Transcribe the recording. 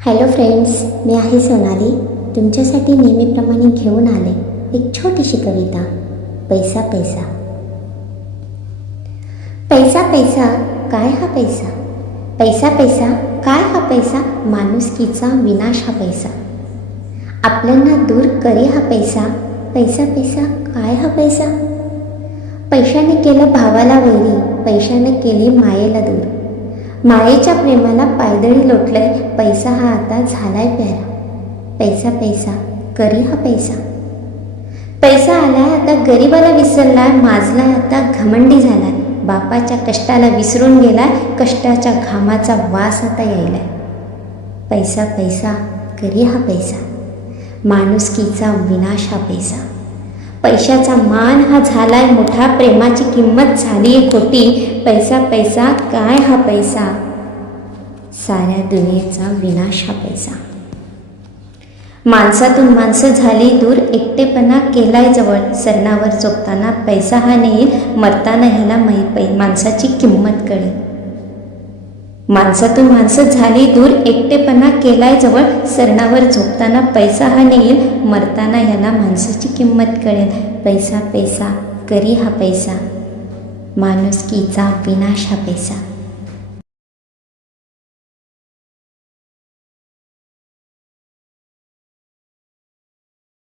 Hello friends, मी आहे सोनाली. तुमच्यासाठी नेहमीप्रमाणे घेऊन आले एक छोटीशी कविता. पैसा पैसा. पैसा पैसा काय हा पैसा, पैसा पैसा काय हा पैसा, माणुसकीचा विनाश हा पैसा, आपल्यांना दूर करी हा पैसा, पैसा पैसा काय हा पैसा. पैशाने केलं भावाला वैरी, पैशाने केली मायेला दूर, मायेच्या प्रेमाला पायदळी लोटलंय, पैसा हा आता झालाय प्यारा, पैसा पैसा करी हा पैसा. पैसा आलाय आता गरिबाला विसरलाय, माजलाय आता घमंडी झालाय, बापाच्या कष्टाला विसरून गेलाय, कष्टाच्या घामाचा वास आता यायलाय. पैसा पैसा करी हा पैसा, माणुसकीचा विनाश हा पैसा. पैशाचा मान हा झालाय मोठा, प्रेमाची किंमत झाली खोटी, पैसा पैसा काय हा पैसा, साऱ्या दुनियेचा विनाश हा पैसा. माणसातून माणसं झाली दूर, एकटेपणा केलाय जवळ, सरणावर झोपताना पैसा हा नेईल, मरताना ह्याला माणसाची किंमत कळेल. माणसातून माणसं झाली दूर, एकटेपणा केलाय जवळ, सरणावर झोपताना पैसा हा नेईल, मरताना ह्याला माणसाची किंमत कळेल. पैसा पैसा करी हा पैसा, माणुसकीचा विनाश हा पैसा.